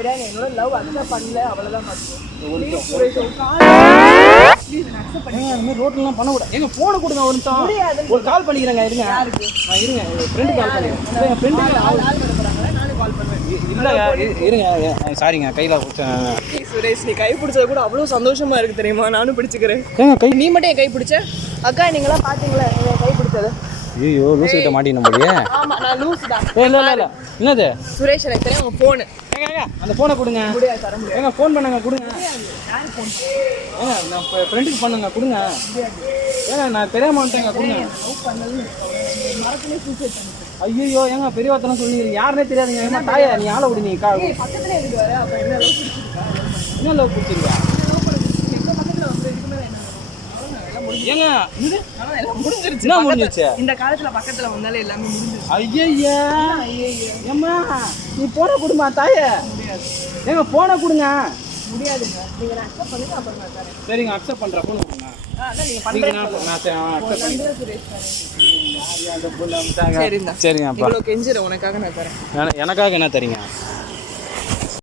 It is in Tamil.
தெரியாது என்னோட லவ் அக்செப்ட் பண்ணல அவ்வளவுதான் பாத்துக்கோ. ரோட்லாம் பண்ண கூட எங்க போனை கொடுங்க ஒரு நிமிஷம். ஒரு கால் பண்ணிக்கிறேங்க இருங்க. இருங்க ஃப்ரெண்டு கால் பண்ணிக்கிறேன். என் ஃப்ரெண்டு நானும் கால் பண்ணுவேன். இல்லைங்க இருங்க சாரிங்க கையில் பிடிச்சேன். சுரேஷ் நீ கை பிடிச்சது கூட அவ்வளோ சந்தோஷமா இருக்கு தெரியுமா? நானும் பிடிச்சிக்கிறேன். ஏங்க கை நீ மட்டும் என் கை பிடிச்ச அக்கா நீங்களாம் பாத்தீங்களா என் கை பிடிச்சது? ஐயோ லூசு கிட்ட மாட்டின முடியே. ஆமா நான் லூஸ் தான். இல்லை என்னது சுரேஷ் எனக்கு தெரியும் உங்க போனு. ஏங்க அந்த ஃபோனை கொடுங்க. முடியாது தர முடியாது. ஏங்க ஃபோன் பண்ணுங்க கொடுங்க. யாரு போன்? ஏங்க நான் ஃப்ரெண்டுக்கு பண்ணுங்க கொடுங்க. ஏங்க நான் தெரியாம வந்துட்டேங்க கொடுங்க. லவ் பண்ணது மரத்திலே சூசைட் பண்ணிட்டேன். ஐயோ ஏங்க பெரிய வார்த்தை சொல்லுங்க. யாருனே தெரியாதுங்க. ஏமா தாயா நீ ஆளை விடு. நீ பக்கத்துல எதுக்கு வர? அப்ப என்ன லவ் பிடிச்சிருக்கா? என்ன லவ் பிடிச்சிருக்கா? லவ் பண்ணுங்க. எங்க பக்கத்துல வந்து இதுக்கு மேல என்ன? ஏங்க முடிஞ்சிருச்சு. என்ன முடிஞ்சிருச்சு? இந்த காலத்துல பக்கத்துல வந்தாலே எல்லாமே முடிஞ்சிருச்சு. ஐயய்யா ஏம்மா நீ போனை கொடுமா தாயே. ஏங்க போனை கொடுங்க. முடியாதுங்க. நீங்க அக்செப்ட் பண்ணுங்க அப்புறம் நான் தரேன். சரிங்க அக்செப்ட் பண்றேன். போன் கொடுங்க. அதான் நீங்க பண்றீங்க. சரிங்க அப்பா இவ்வளவு கெஞ்சிர உனக்காக நான் தரேன். எனக்காக என்ன தரீங்க?